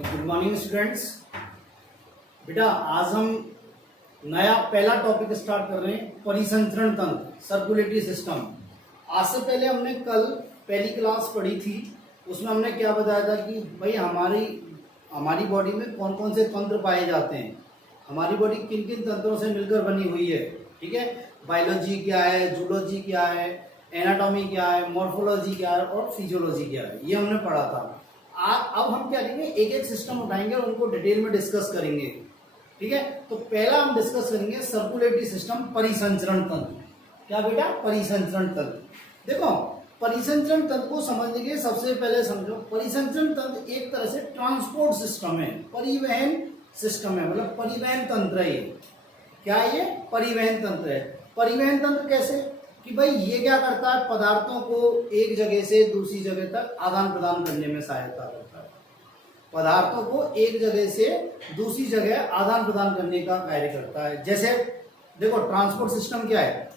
Good morning students. बेटा आज हम नया पहला टॉपिक स्टार्ट कर रहे हैं, परिसंचरण तंत्र, सर्कुलेटरी सिस्टम। आज से पहले हमने कल पहली क्लास पढ़ी थी, उसमें हमने क्या बताया था कि भाई हमारी बॉडी में कौन कौन से तंत्र पाए जाते हैं, हमारी बॉडी किन किन तंत्रों से मिलकर बनी हुई है। ठीक है, बायोलॉजी क्या है, जूलॉजी क्या है, एनाटॉमी क्या है, मॉर्फोलॉजी क्या है और फिजियोलॉजी क्या है, ये हमने पढ़ा था। अब हम क्या करेंगे, एक एक सिस्टम उठाएंगे और उनको डिटेल में डिस्कस करेंगे। ठीक है, तो पहला हम डिस्कस करेंगे सर्कुलेटरी सिस्टम, परिसंचरण तंत्र। क्या बेटा, परिसंचरण तंत्र। देखो, परिसंचरण तंत्र को समझने के लिए सबसे पहले समझो, परिसंचरण तंत्र एक तरह से ट्रांसपोर्ट सिस्टम है, परिवहन सिस्टम है, मतलब परिवहन तंत्र है। क्या है ये? परिवहन तंत्र है। परिवहन तंत्र कैसे कि भाई ये क्या करता है, पदार्थों को एक जगह से दूसरी जगह तक आदान प्रदान करने में सहायता करता है। पदार्थों को एक जगह से दूसरी जगह आदान प्रदान करने का कार्य करता है। जैसे देखो, ट्रांसपोर्ट सिस्टम क्या है,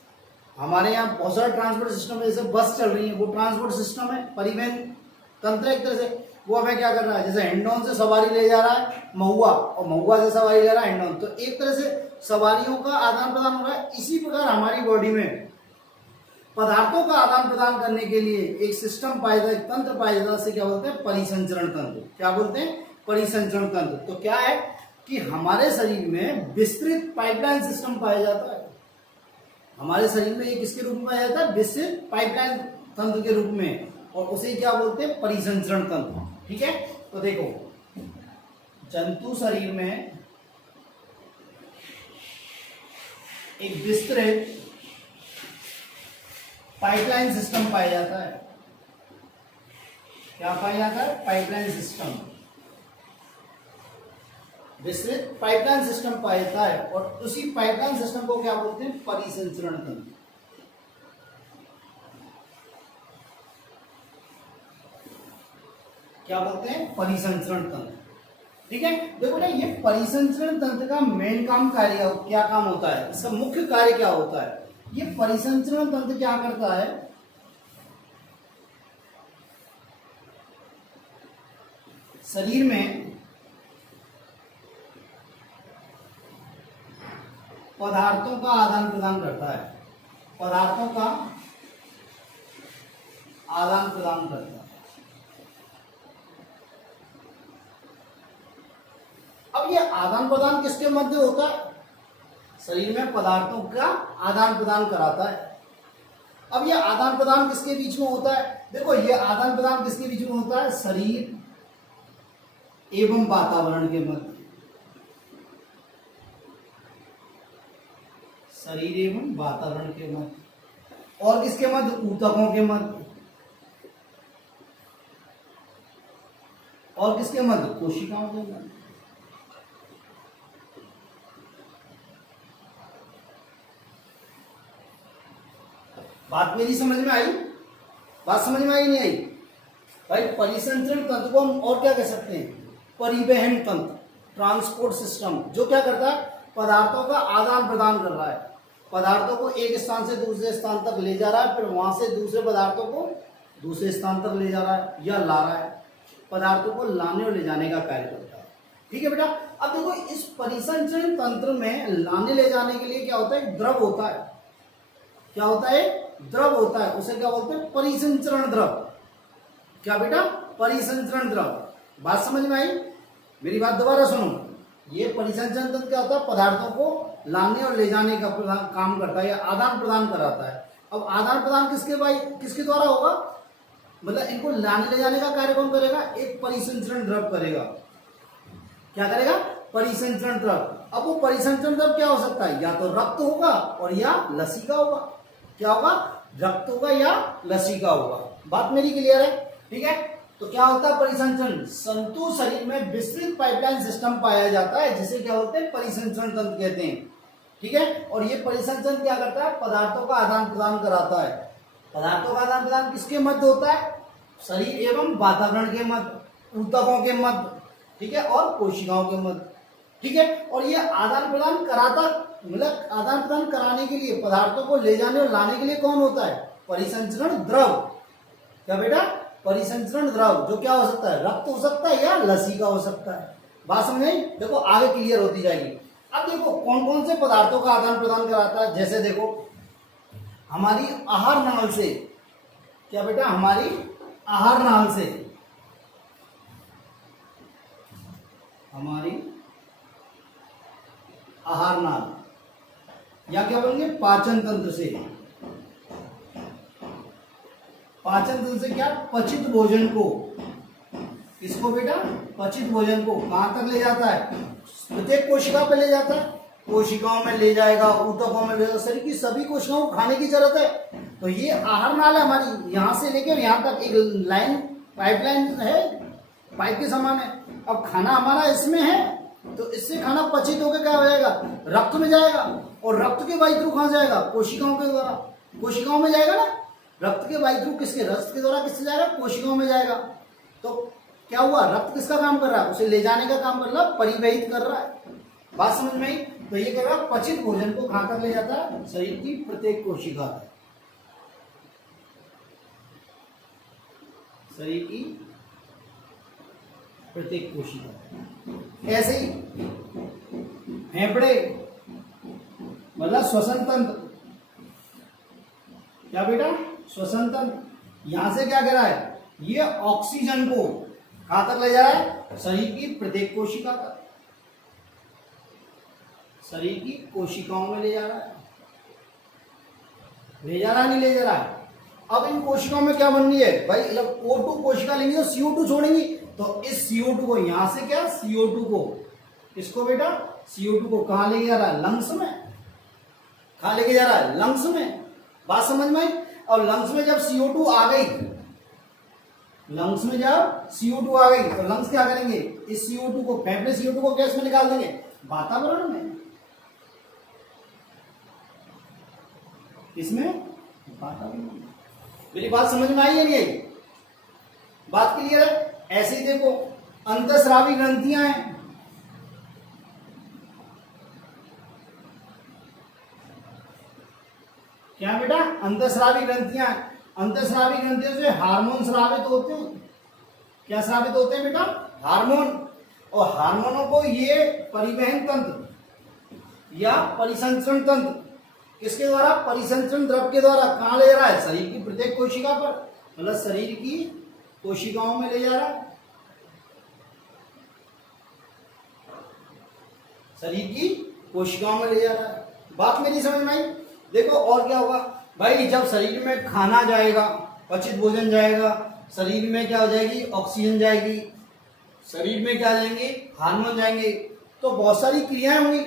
हमारे यहाँ बहुत सारे ट्रांसपोर्ट सिस्टम है, जैसे बस चल रही है, वो ट्रांसपोर्ट सिस्टम है, परिवहन तंत्र एक तरह से। वो हमें क्या कर रहा है, जैसे हिंडौन से सवारी ले जा रहा है महुआ, और महुआ से सवारी ले रहा है हिंडौन, तो एक तरह से सवारियों का आदान प्रदान हो रहा है। इसी प्रकार हमारी बॉडी में पदार्थों का आदान प्रदान करने के लिए एक सिस्टम पाया जाता है, एक तंत्र पाया जाता है, उसे क्या बोलते हैं, परिसंचरण तंत्र। क्या बोलते हैं? परिसंचरण तंत्र। तो क्या है कि हमारे शरीर में विस्तृत पाइपलाइन सिस्टम पाया जाता है। हमारे शरीर में ये किसके रूप में पाया जाता है? विस्तृत पाइपलाइन तंत्र के रूप में, और उसे क्या बोलते हैं? परिसंचरण तंत्र। ठीक है, तो देखो, जंतु शरीर में एक विस्तृत पाइपलाइन सिस्टम पाया जाता है। क्या पाया जाता है? पाइपलाइन सिस्टम, विस्तृत पाइपलाइन सिस्टम पाया जाता है, और उसी पाइपलाइन सिस्टम को क्या बोलते हैं? परिसंचरण तंत्र। क्या बोलते हैं? परिसंचरण तंत्र। ठीक है, देखो ना, ये परिसंचरण तंत्र का मेन काम कार्य क्या काम होता है, इसका मुख्य कार्य क्या होता है? ये परिसंचरण तंत्र क्या करता है, शरीर में पदार्थों का आदान प्रदान करता है, पदार्थों का आदान प्रदान करता है। अब ये आदान प्रदान किसके मध्य होता है? शरीर में पदार्थों का आदान प्रदान कराता है। अब ये आदान प्रदान किसके बीच में होता है? देखो, ये आदान प्रदान किसके बीच में होता है? शरीर एवं वातावरण के मध्य, शरीर एवं वातावरण के मध्य, और किसके मध्य? ऊतकों के मध्य, और किसके मध्य? कोशिकाओं के मध्य। बात मेरी समझ में आई? बात समझ में आई नहीं आई? भाई, परिसंचरण तंत्र को हम और क्या कह सकते हैं? परिवहन तंत्र, ट्रांसपोर्ट सिस्टम, जो क्या करता है? पदार्थों का आदान प्रदान कर रहा है, पदार्थों को एक स्थान से दूसरे स्थान तक ले जा रहा है, फिर वहां से दूसरे पदार्थों को दूसरे स्थान तक ले जा रहा है या ला रहा है, पदार्थों को लाने और ले जाने का कार्य करता है। ठीक है बेटा, अब देखो, इस परिसंचरण तंत्र में लाने ले जाने के लिए क्या होता है? द्रव होता है। क्या होता है? द्रव होता है, उसे क्या बोलते हैं? परिसंचरण द्रव। क्या बेटा? परिसंचरण द्रव। बात समझ में आई? मेरी बात दोबारा सुनो, ये परिसंचरण तंत्र क्या होता है? पदार्थों को लाने और ले जाने का काम करता है या आदान प्रदान कराता है। अब आदान प्रदान किसके द्वारा होगा? मतलब इनको लाने ले जाने का कार्य कौन करेगा? एक परिसंचरण द्रव करेगा। क्या करेगा? परिसंचरण द्रव। अब वो परिसंचरण द्रव क्या हो सकता है? या तो रक्त होगा और या लसिका होगा। क्या होगा? रक्त होगा या लसिका होगा। बात मेरी क्लियर है? ठीक है, तो क्या होता है परिसंचरण? जंतु शरीर में विस्तृत पाइपलाइन सिस्टम पाया जाता है, जिसे क्या बोलते हैं? परिसंचरण तंत्र कहते हैं। ठीक है, और ये परिसंचरण क्या करता है? पदार्थों का आदान प्रदान कराता है। पदार्थों का आदान प्रदान किसके मध्य होता है? शरीर एवं वातावरण के मध्य, ऊतकों के मध्य, ठीक है, और कोशिकाओं के मध्य। ठीक है, और ये आदान प्रदान कराता, मतलब आदान प्रदान कराने के लिए, पदार्थों को ले जाने और लाने के लिए कौन होता है? परिसंचरण द्रव। क्या बेटा? परिसंचरण द्रव जो क्या हो सकता है, रक्त हो सकता है या लसीका हो सकता है। बात समझ आई? देखो आगे क्लियर होती जाएगी। अब देखो कौन कौन से पदार्थों का आदान प्रदान कराता है। जैसे देखो हमारी आहार नाल से, क्या बेटा, हमारी आहार नाल से, हमारी आहार नाल या क्या बोलेंगे पाचन तंत्र से, पाचन तंत्र से क्या, पचित भोजन को, इसको बेटा पचित भोजन को कहां तक ले जाता है, प्रत्येक कोशिका पे ले जाता है, कोशिकाओं में ले जाएगा, ऊतकों में ले जाएगा, शरीर की सभी कोशिकाओं को खाने की जरूरत है। तो ये आहार नाल है हमारी, यहां से लेकर यहां तक एक लाइन, पाइपलाइन है, पाइप के समान है। अब खाना हमारा इसमें है तो इससे खाना पचित होकर क्या हो जाएगा, रक्त में जाएगा, और रक्त के वायु थ्रू कहां जाएगा, कोशिकाओं के द्वारा, कोशिकाओं में जाएगा ना, रक्त के वायु थ्रू किसके, रक्त के द्वारा किससे जाएगा, कोशिकाओं में जाएगा। तो क्या हुआ, रक्त किसका काम कर रहा है, उसे ले जाने का काम कर रहा है, परिवहित कर रहा है। बात समझ में आई? तो ये कह रहा है पचित भोजन को कहां तक ले जाता है, शरीर की प्रत्येक कोशिका तक, शरीर की प्रत्येक कोशिका। ऐसे ही फेफड़े मतलब श्वसन तंत्र, क्या बेटा, श्वसन तंत्र, यहां से क्या कह रहा है, ये ऑक्सीजन को कहां तक ले जा रहा है, शरीर की प्रत्येक कोशिका तक, शरीर की कोशिकाओं में ले जा रहा है, ले जा रहा है, नहीं ले जा रहा है। अब इन कोशिकाओं में क्या बन रही है भाई, जब O2 कोशिका लेंगी तो CO2 छोड़ेंगी, तो इस CO2 को यहां से क्या, CO2 को, इसको बेटा CO2 को कहां लेके जा रहा है, लंग्स में, कहां लेके जा रहा है, लंग्स में। बात समझ में आई? और लंग्स में जब CO2 आ गई, लंग्स में जब CO2 आ गई तो लंग्स क्या करेंगे, इस CO2 को, फेफड़े CO2 को गैस में निकाल देंगे वातावरण में, इसमें वातावरण में। मेरी बात समझ में आई है नहीं आई? बात क्लियर है? ऐसे ही देखो अंतःस्रावी ग्रंथियां हैं, क्या बेटा, अंतःस्रावी ग्रंथियां, अंतःस्रावी ग्रंथियों से हार्मोन स्रावित होते हैं। क्या स्रावित होते हैं बेटा, हार्मोन, और हार्मोनों को ये परिवहन तंत्र या परिसंचरण तंत्र किसके द्वारा, परिसंचरण द्रव के द्वारा कहां ले जा रहा है, शरीर की प्रत्येक कोशिका पर, मतलब शरीर की कोशिकाओं में ले जा रहा है, शरीर की कोशिकाओं में ले जा रहा है। बात मेरी समझ में आई? देखो और क्या होगा भाई, जब शरीर में खाना जाएगा, पचित भोजन जाएगा, शरीर में क्या हो जाएगी, ऑक्सीजन जाएगी, शरीर में क्या जाएंगे, हार्मोन जाएंगे, तो बहुत सारी क्रियाएं होंगी,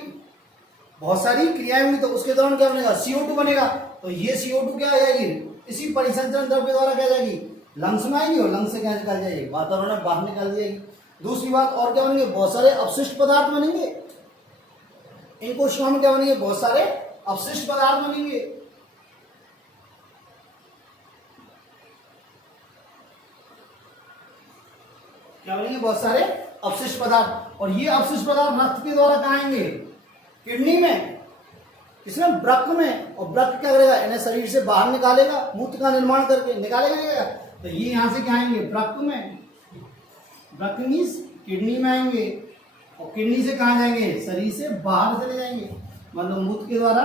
बहुत सारी क्रियाएं होंगी, तो उसके दौरान क्या बनेगा, CO2 बनेगा। तो ये CO2 क्या आ जाएगी, इसी परिसंचरण द्रव के द्वारा क्या जाएगी, लंग्स में आएगी, और लंग्स से क्या निकाल जाएगी, वातावरण में बाहर निकाल दी जाएगी। दूसरी बात और क्या बनेंगे, बहुत सारे अपशिष्ट पदार्थ बनेंगे, इन कोशिकाओं में क्या बनेंगे, बहुत सारे अपशिष्ट पदार्थ बनेंगे। क्या बनेंगे, बहुत सारे अपशिष्ट पदार्थ, और ये अपशिष्ट पदार्थ रक्त के द्वारा कहां आएंगे, किडनी में, इसमें वृक्क में, और वृक्क क्या करेगा, इन्हें शरीर से बाहर निकालेगा, मूत्र का निर्माण करके निकालेगा, निकालेगा। तो ये यहां से क्या आएंगे, वृक्क में, वृक्क मींस किडनी में आएंगे, और किडनी से कहां जाएंगे, शरीर से बाहर चले जाएंगे, मतलब मूत्र के द्वारा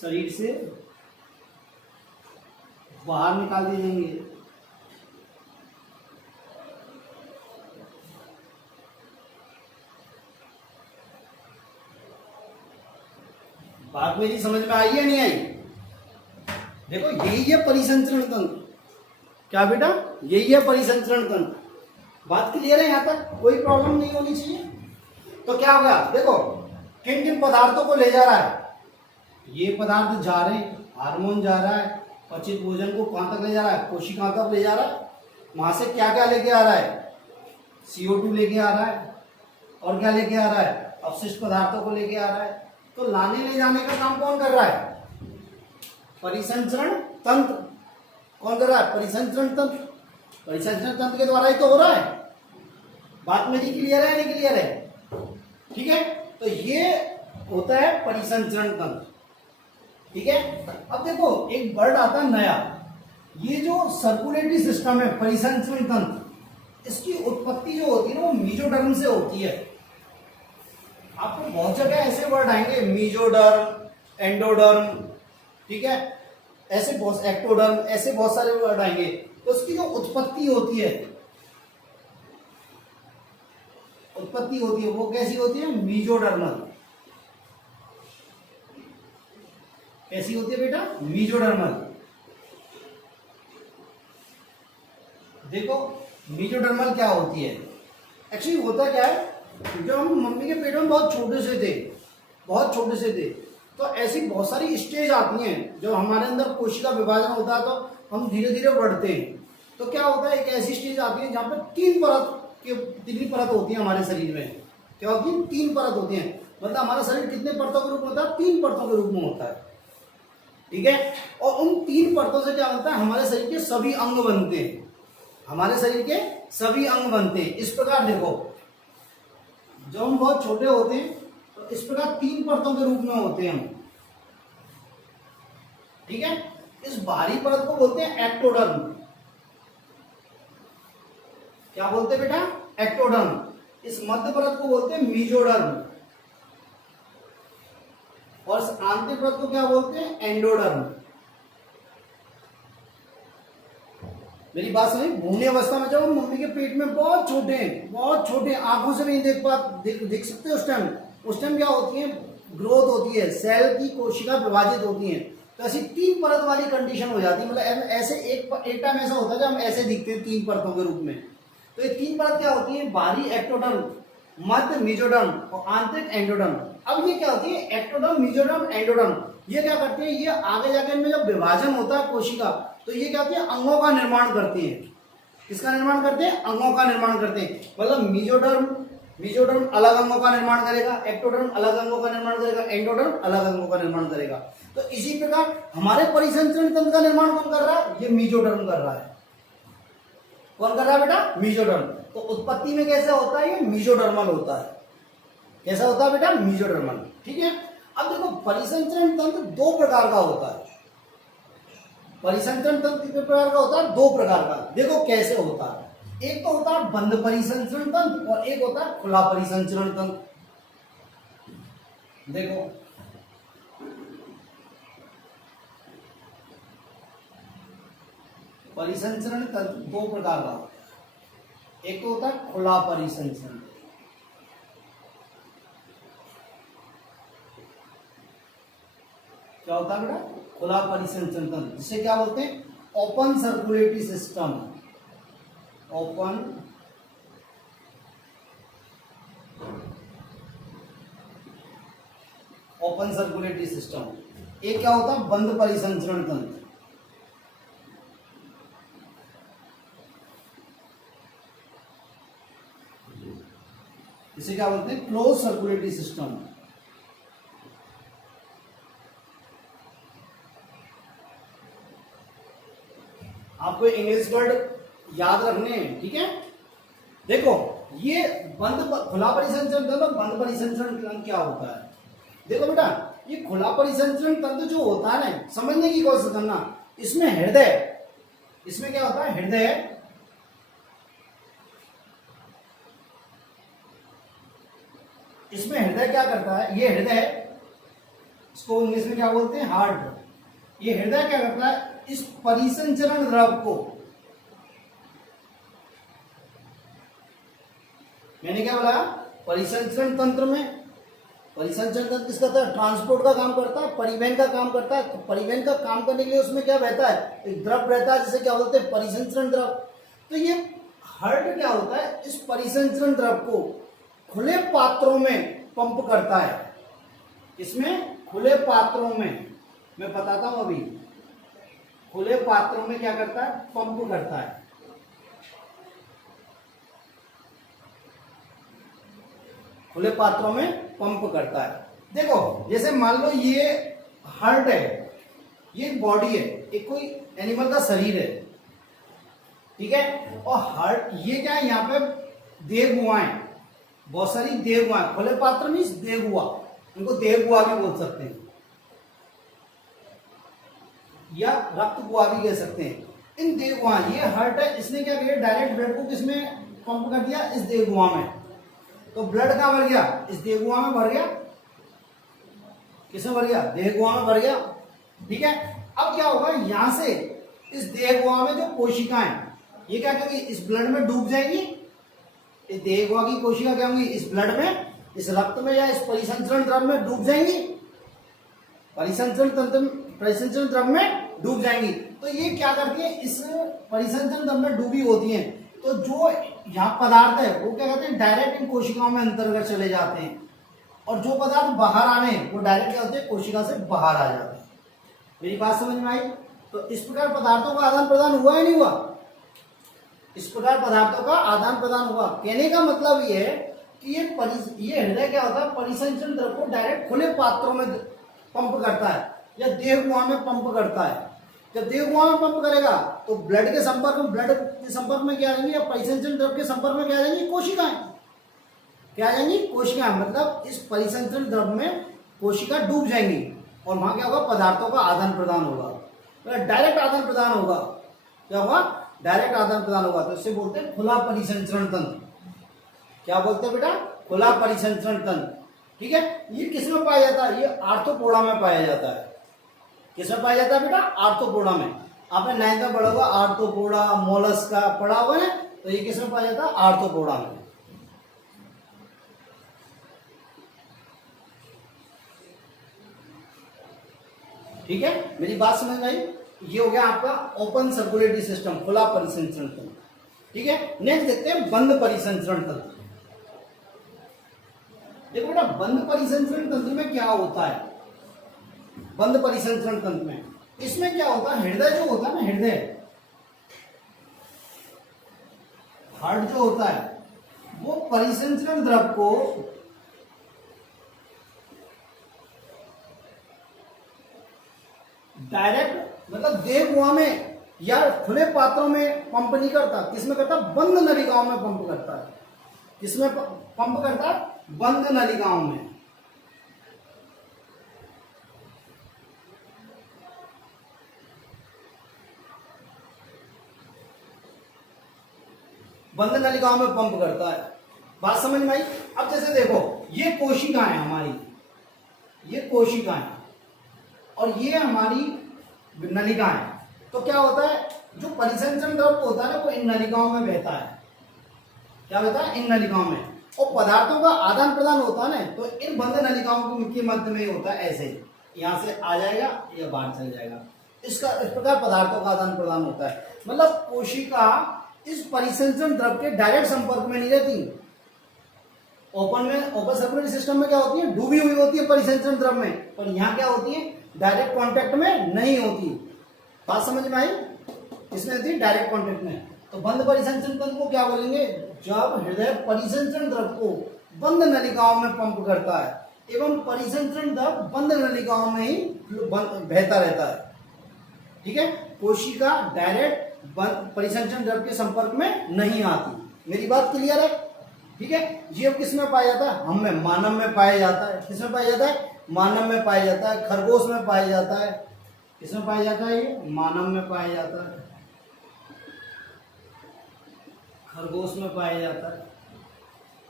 शरीर से बाहर निकाल दिए जाएंगे। बात मेरी समझ में आई है नहीं आई? देखो यही है परिसंचरण तंत्र, क्या बेटा, यही है परिसंचरण तंत्र। बात क्लियर है? यहां तक कोई प्रॉब्लम नहीं होनी चाहिए। तो क्या होगा, देखो किन किन पदार्थों को ले जा रहा है, ये पदार्थ जा रहे हैं, हार्मोन जा रहा है, पचित भोजन को कहां तक ले जा रहा है, कोशिका तक ले जा रहा है, वहां से क्या क्या लेके आ रहा है, CO2 लेके आ रहा है, और क्या लेके आ रहा है, अपशिष्ट पदार्थों को लेके आ रहा है। तो लाने ले जाने का काम कौन कर रहा है, परिसंचरण तंत्र। कौन कर रहा है, परिसंचरण तंत्र, परिसंचरण तंत्र के द्वारा ही तो हो रहा है। बात मेरी क्लियर है नहीं क्लियर है? ठीक है, तो ये होता है परिसंचरण तंत्र। ठीक है। अब देखो एक वर्ड आता है नया, ये जो सर्कुलेटरी सिस्टम है, परिसंचरण तंत्र, इसकी उत्पत्ति जो होती है ना वो मीजोडर्म से होती है। आपको बहुत जगह ऐसे वर्ड आएंगे, मीजोडर्म, एंडोडर्म, ठीक है, ऐसे बहुत, एक्टोडर्म, ऐसे बहुत सारे वर्ड आएंगे। तो उसकी जो उत्पत्ति होती है, वो कैसी होती है? मीजोडर्मल। कैसी होती है बेटा? मीजोडर्मल। देखो मीजोडर्मल क्या होती है, एक्चुअली होता क्या है, जब हम मम्मी के पेट में बहुत छोटे से थे, तो ऐसी बहुत सारी स्टेज आती हैं। जब हमारे अंदर कोशिका विभाजन होता है तो हम धीरे धीरे बढ़ते हैं। तो क्या होता है, एक ऐसी स्टेज आती है जहाँ पर तीन परत होती है हमारे शरीर में। क्या होती है? 3 परत होती है। मतलब हमारा शरीर कितने परतों के रूप में होता है? 3 परतों के रूप में होता है, ठीक है। और उन 3 परतों से क्या होता है, हमारे शरीर के सभी अंग बनते हैं। इस प्रकार देखो, जब हम बहुत छोटे होते हैं तो इस प्रकार 3 परतों के रूप में होते हैं हम, ठीक है। इस बाहरी परत को बोलते हैं एक्टोडर्म। क्या बोलते हैं बेटा? एक्टोडर्म। इस मध्य परत को बोलते हैं मीजोडर्म, और इस आंतरिक परत को क्या बोलते हैं? एंडोडर्म। मेरी बात समझ? भूमि अवस्था में जब हम मम्मी के पेट में बहुत छोटे आंखों से नहीं देख सकते, उस टाइम क्या होती है? ग्रोथ होती है, सेल की कोशिका विभाजित होती है। तो ऐसी 3 परत वाली कंडीशन हो जाती है। मतलब ऐसे एक टाइम ऐसा होता है जब हम ऐसे दिखते हैं 3 परतों के रूप में। तो ये 3 परत क्या होती है? बाहरी एक्टोडर्म, मध्य मीजोडर्म और आंतरिक एंडोडर्म। अब ये क्या होती है? एक्टोडर्म, मीजोडर्म, एंडोडर्म, ये क्या करते हैं? ये आगे जाकर इनमें जब विभाजन होता है कोशिका, तो ये क्या होती है? अंगों का निर्माण करती है। किसका निर्माण करते हैं? अंगों का निर्माण करते हैं। मतलब मीजोडर्म अलग अंगों का निर्माण करेगा, एक्टोडर्म अलग अंगों का निर्माण करेगा, एंडोडर्म अलग अंगों का निर्माण करेगा। तो इसी प्रकार हमारे परिसंचरण तंत्र का निर्माण कौन कर रहा है? ये मीजोडर्म कर रहा है। कौन कर रहा है बेटा? मीजोडर्म। तो उत्पत्ति में कैसा होता है? ये मीजोडर्मल होता है। कैसा होता है बेटा? मीजोडर्मल, ठीक है। अब देखो परिसंचरण तंत्र 2 प्रकार का होता है। परिसंचरण तंत्र कितने प्रकार का होता है? 2 प्रकार का। देखो कैसे होता है। एक तो होता है बंद परिसंचरण तंत्र और एक होता है खुला परिसंचरण तंत्र। देखो परिसंचरण तंत्र 2 प्रकार का होता है। एक तो होता है खुला परिसंचरण, क्या होता है बेटा? खुला परिसंचरण तंत्र, जिसे क्या बोलते हैं? Open circulatory system. Open circulatory system. एक क्या होता है? बंद परिसंचरण तंत्र। इसे क्या बोलते हैं? Close circulatory system. आपको इंग्लिश वर्ड याद रखने हैं, ठीक है। देखो ये खुला परिसंचरण तंत्र, बंद परिसंचरण तंत्र क्या होता है? देखो बेटा, ये खुला परिसंचरण तंत्र जो होता है ना, समझने की कोशिश करना। इसमें इसमें क्या होता है? हृदय, इसमें हृदय क्या करता है? ये हृदय, इसको इंग्लिश में क्या बोलते हैं? हार्ट। ये हृदय क्या करता है? इस परिसंचरण द्रव को, मैंने क्या बोला? परिसंचरण तंत्र में परिसंचरण तंत्र किसका था? ट्रांसपोर्ट का काम करता है, परिवहन का काम करता है। तो परिवहन का काम करने के लिए उसमें क्या बहता है? एक द्रव रहता है, जिसे क्या बोलते हैं? परिसंचरण द्रव। तो ये हार्ट क्या होता है? इस परिसंचरण द्रव को खुले पात्रों में पंप करता है। इसमें खुले पात्रों में, मैं बताता हूं अभी, खुले पात्रों में क्या करता है? पंप करता है। खुले पात्रों में पंप करता है। देखो जैसे मान लो ये हार्ट है, ये बॉडी है, एक कोई एनिमल का शरीर है, ठीक है। और हार्ट ये क्या है? यहाँ पे देह गुहाएं, बहुत सारी देह गुहाएं। खुले पात्र मीन्स देह गुहा, इनको देह गुहा भी बोल सकते हैं। या रक्त गुहा भी कह सकते हैं। इन देह गुहा, ये हार्ट है, इसने क्या किया डायरेक्ट ब्लड को किसमें पंप कर दिया, इस देह गुहा में। तो ब्लड कहाँ भर गया, इस देह गुहा में भर गया, किसमें भर गया, देह गुहा में भर गया। ठीक है, अब क्या होगा, यहां से इस देह गुहा में जो कोशिकाएं, ये क्या करेंगी, इस ब्लड में डूब जाएंगी। इस देह गुहा की कोशिका क्या होंगी, इस ब्लड में, इस रक्त में या इस परिसंचरण द्रव में डूब जाएंगी, परिसंचरण द्रव में डूब जाएंगी। तो ये क्या करती है, इस परिसंचरण द्रव में डूबी होती हैं। तो जो यहाँ पदार्थ है वो क्या कहते हैं, डायरेक्ट इन कोशिकाओं में अंतर्गत चले जाते हैं, और जो पदार्थ बाहर आने वो डायरेक्ट क्या होते हैं, कोशिका से बाहर आ जाते हैं। मेरी बात समझ में आई। तो इस प्रकार पदार्थों का आदान प्रदान हुआ या नहीं हुआ, इस प्रकार पदार्थों का आदान प्रदान हुआ। कहने का मतलब ये है कि ये हृदय क्या होता है, परिसंचरण द्रव को डायरेक्ट खुले पात्रों में पंप करता है या देह गुहा में पंप करता है। जब देह गुहा में पंप करेगा तो ब्लड के संपर्क में क्या आएंगी, या परिसंचरण द्रव के संपर्क में क्या आ जाएंगी, कोशिकाएं। क्या आ जाएंगी, कोशिकाएं। मतलब इस परिसंचरण द्रव में कोशिका डूब जाएंगी और वहां क्या होगा, पदार्थों का आदान प्रदान होगा, डायरेक्ट आदान प्रदान होगा। क्या होगा, डायरेक्ट आदान प्रदान होगा। तो इससे बोलते हैं खुला परिसंचरण तंत्र। क्या बोलते हैं बेटा, खुला परिसंचरण तंत्र। ठीक है, ये किसमें पाया जाता है, ये आर्थ्रोपोडा में पाया जाता है। किसमें पाया जाता है बेटा, आर्थ्रोपोडा में। आपने 9th में पढ़ा होगा आर्थ्रोपोडा, मोलस्का पढ़ा हुआ है। तो ये किसमें पाया जाता है, आर्थ्रोपोडा में। ठीक है, मेरी बात समझ में आई। ये हो गया आपका ओपन सर्कुलेटरी सिस्टम, खुला परिसंचरण तंत्र। ठीक है, नेक्स्ट देखते हैं बंद परिसंचरण तंत्र। देखो बेटा, बंद परिसंचरण तंत्र में क्या होता है, बंद परिसंचरण तंत्र में इसमें क्या होता है, हृदय जो होता है ना, हृदय, हार्ट जो होता है, वो परिसंचरण द्रव को डायरेक्ट मतलब देह गुहा में या खुले पात्रों में पंप नहीं करता। किसमें करता, बंद नलिकाओं में पंप करता है। किसमें पंप करता है, बंद नलिकाओं में। बंद नलिकाओं में पंप करता है। बात समझ में आई। अब जैसे देखो, ये कोशिकाएं हमारी, ये कोशिकाएं और ये हमारी नलिकाएं। तो क्या होता है, जो परिसंचरण द्रव होता है ना, वो इन नलिकाओं में बहता है। क्या बहता है, इन नलिकाओं में। और पदार्थों का आदान प्रदान होता है ना, तो इन बंद नलिकाओं के मध्य में होता है। ऐसे यहां से आ जाएगा या बाहर चल जाएगा, इस प्रकार पदार्थों का आदान प्रदान होता है। मतलब कोशिका इस परिसंचरण द्रव के डायरेक्ट संपर्क में नहीं रहती। ओपन सर्कुलेटरी सिस्टम में क्या होती है, डूबी हुई होती है परिसंचरण द्रव में, पर यहाँ क्या होती है, डायरेक्ट कांटेक्ट में नहीं होती। बात समझ में आई। इसमें होती है डायरेक्ट कांटेक्ट में। तो बंद परिसंचरण तंत्र को क्या बोलेंगे, जब हृदय परिसंचरण द्रव को बंद नलिकाओं में पंप करता है एवं परिसंचरण द्रव बंद नलिकाओं में ही बहता रहता है। ठीक है, कोशिका डायरेक्ट परिसंचरण द्रव के संपर्क में नहीं आती। मेरी बात क्लियर है। ठीक है, ये अब किस में पाया जाता है, हम में, मानव में पाया जाता है। किस में पाया जाता है, मानव में पाया जाता है। खरगोश में पाया जाता है। किसमें पाया जाता है, ये मानव में पाया जाता है, खरगोश में पाया जाता है।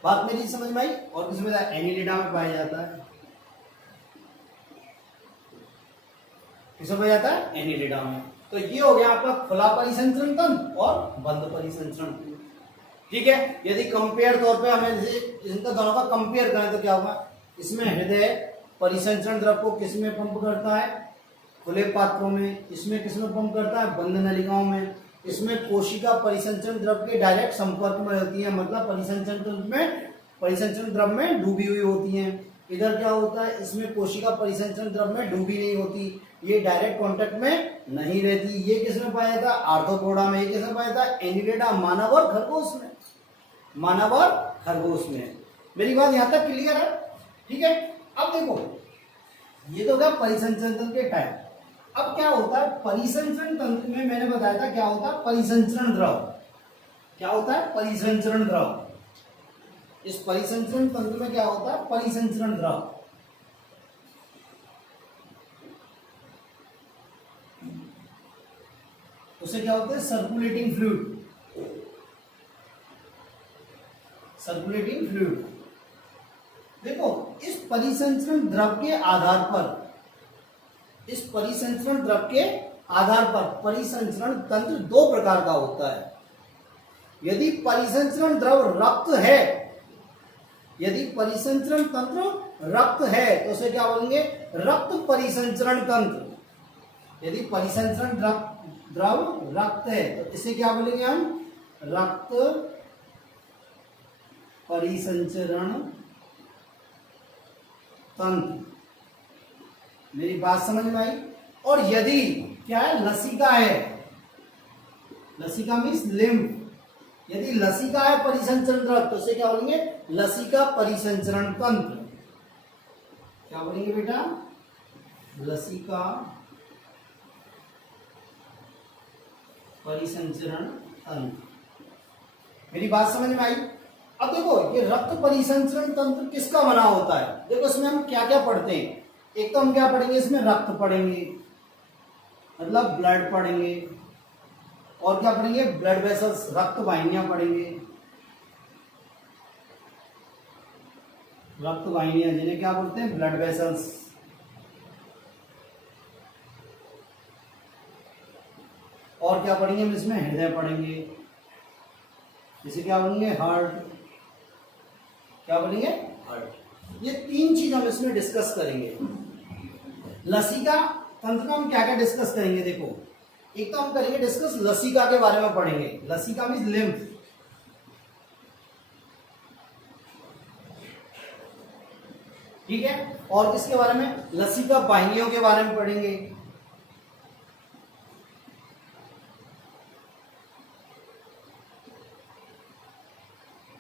बात मेरी समझ में आई। और किसमें, एनिलिडा में पाया जाता है। किसमें पाया जाता है, एनिलिडा में। तो ये हो गया आपका खुला परिसंचरण तंत्र और बंद परिसंचरण तंत्र। ठीक है, यदि कंपेयर तौर पे हमें इनका दोनों का कंपेयर करें तो क्या होगा, इसमें हृदय परिसंचरण द्रव को किसमें पंप करता है, खुले पात्रों में। इसमें किसमें पंप करता है, बंद नलिकाओं में। इसमें कोशिका परिसंचरण द्रव के डायरेक्ट संपर्क में होती है, मतलब परिसंचरण द्रव में डूबी हुई होती हैं। इधर क्या होता है, इसमें कोशिका परिसंचरण द्रव में डूबी नहीं होती, ये डायरेक्ट कांटेक्ट में नहीं रहती। ये किसमें पाया जाता है, आर्थ्रोपोडा में। ये किसमें पाया जाता है, एनिलिडा, मानव और खरगोश में। मानव और खरगोश में। मेरी बात यहां तक क्लियर है। ठीक है, अब देखो, ये तो क्या परिसंचरण तंत्र के टाइप। अब क्या होता है, परिसंचरण तंत्र में मैंने बताया था क्या होता है, परिसंचरण द्रव। क्या होता है, परिसंचरण द्रव। इस परिसंचरण तंत्र में क्या होता है, परिसंचरण द्रव। उसे क्या बोलते हैं? Circulating fluid. Circulating fluid. देखो, इस परिसंचरण द्रव के आधार पर, इस परिसंचरण द्रव के आधार पर परिसंचरण तंत्र दो प्रकार का होता है। यदि परिसंचरण द्रव रक्त है, यदि परिसंचरण तंत्र रक्त है तो उसे क्या बोलेंगे? रक्त परिसंचरण तंत्र। यदि परिसंचरण द्रव रक्त है तो इसे क्या बोलेंगे हम? रक्त परिसंचरण तंत्र। मेरी बात समझ में आई? और यदि क्या है? लसिका है, लसिका मीन्स लिम्फ। यदि लसिका है परिसंचरण द्रव तो उसे क्या बोलेंगे? लसिका परिसंचरण तंत्र। क्या बोलेंगे बेटा? लसिका परिसंचरण तंत्र। मेरी बात समझ में आई? अब देखो, ये रक्त परिसंचरण तंत्र किसका बना होता है? देखो, इसमें हम क्या क्या पढ़ते हैं। एक तो हम क्या पढ़ेंगे? इसमें रक्त पढ़ेंगे, मतलब ब्लड पढ़ेंगे। और क्या पढ़ेंगे? ब्लड वेसल्स, रक्त वाहिनियां पढ़ेंगे। रक्त वाहिनियां जिन्हें क्या बोलते हैं? Blood vessels. और क्या पढ़ेंगे हम इसमें? हृदय पढ़ेंगे, इसे क्या बोलेंगे? हार्ट। क्या बोलेंगे? हार्ट। ये तीन चीज हम इसमें डिस्कस करेंगे। लसिका तंत्र का हम क्या क्या डिस्कस करेंगे? देखो, एक तो हम करेंगे डिस्कस लसिका के बारे में पढ़ेंगे। लसिका मीन्स लिम्फ। ठीक है। और किसके बारे में? लसिका वाहिनियों के बारे में पढ़ेंगे।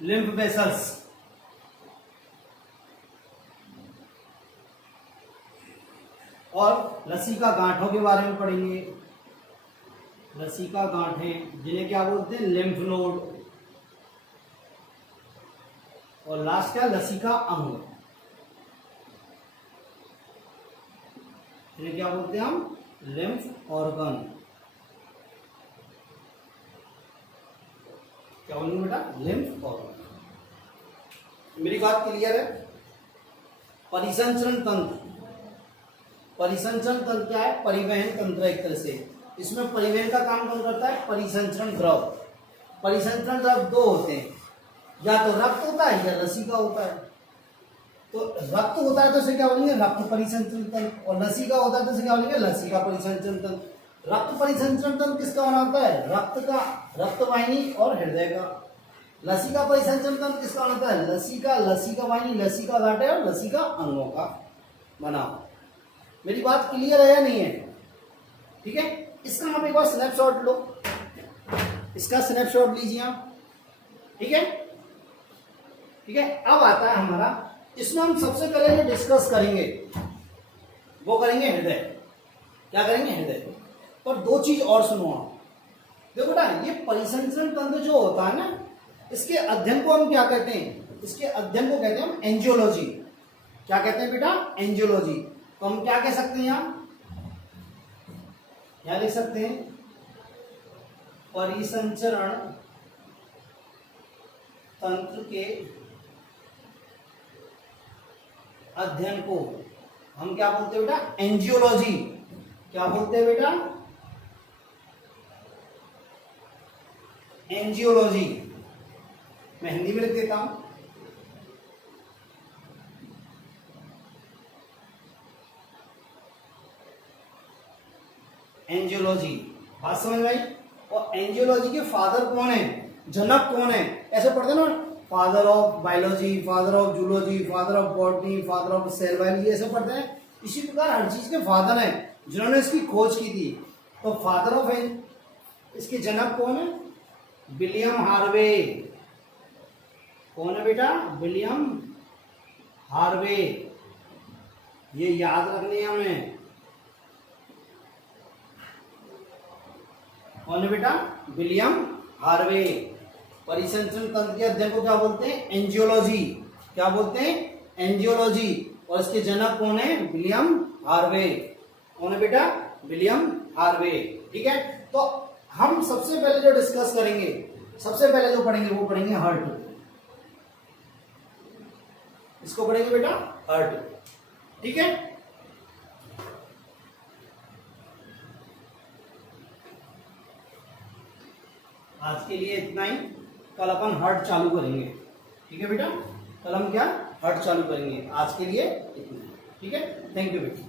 Lymph vessels. और लसिका गांठों के बारे में पढ़ेंगे। लसिका गांठें जिन्हें क्या बोलते हैं? Lymph node. और लास्ट क्या? लसिका अंग, जिन्हें क्या बोलते हैं हम? Lymph organ. क्या बोलेंगे बेटा? Lymph organ. मेरी बात क्लियर है? परिसंचरण तंत्र, परिसंचरण तंत्र क्या है? परिवहन तंत्र एक तरह से। इसमें परिवहन का काम कौन करता है? परिसंचरण द्रव। परिसंचरण द्रव दो होते हैं, या तो रक्त होता है या लसिका होता है। तो रक्त होता है तो इसे क्या बोलेंगे? रक्त परिसंचरण तंत्र। और लसिका होता है तो इसे क्या बोलेंगे? लसिका परिसंचरण तंत्र। रक्त परिसंचरण तंत्र किसका बना होता है? रक्त का, रक्त वाहिनी और हृदय का। लसिका परिसंचरण तंत्र किसका बना होता है? लसिका, लसिका वाहिनी, लसिका गांठें और लसिका अंगों का बना। मेरी बात क्लियर है या नहीं है? ठीक है। इसका हम एक बार स्नैपशॉट लो, इसका स्नैपशॉट लीजिए आप। ठीक है, ठीक है। अब आता है हमारा, इसमें हम सबसे पहले जो डिस्कस करेंगे वो करेंगे हृदय। क्या करेंगे? हृदय। पर दो चीज और सुनो आप। देखो बेटा, ये परिसंचरण तंत्र जो होता है ना, इसके अध्ययन को हम क्या कहते हैं? इसके अध्ययन को कहते हैं हम एंजियोलॉजी। क्या कहते हैं बेटा? एंजियोलॉजी। तो हम क्या कह सकते हैं? यहां क्या लिख सकते हैं? परिसंचरण तंत्र के अध्ययन को हम क्या बोलते हैं बेटा? एंजियोलॉजी। क्या बोलते हैं बेटा? एंजियोलॉजी। मैं हिंदी में लिख देता हूं। एंजियोलॉजी। बात समझ में आई? और एंजियोलॉजी के फादर कौन है? जनक कौन है? ऐसे पढ़ते ना, father of biology, father of zoology, father of botany, father of cell biology, ऐसे पढ़ते हैं। इसी प्रकार हर चीज के फादर हैं जिन्होंने इसकी खोज की थी। तो फादर ऑफ इसके जनक कौन है? William Harvey. कौन है बेटा? William Harvey. ये याद रखनी है हमें। कौन है बेटा? William Harvey. परिसंचरण तंत्र के अध्ययन को क्या बोलते हैं? एंजियोलॉजी। क्या बोलते हैं? एंजियोलॉजी। और इसके जनक कौन है? William Harvey. कौन है बेटा? William Harvey. ठीक है। तो हम सबसे पहले जो डिस्कस करेंगे, सबसे पहले जो पढ़ेंगे वो पढ़ेंगे हार्ट। इसको पढ़ेंगे बेटा हार्ट, ठीक है। आज के लिए इतना ही, कल अपन हार्ट चालू करेंगे, ठीक है बेटा। कल हम क्या हार्ट चालू करेंगे, आज के लिए इतना, ठीक है। थैंक यू बेटा।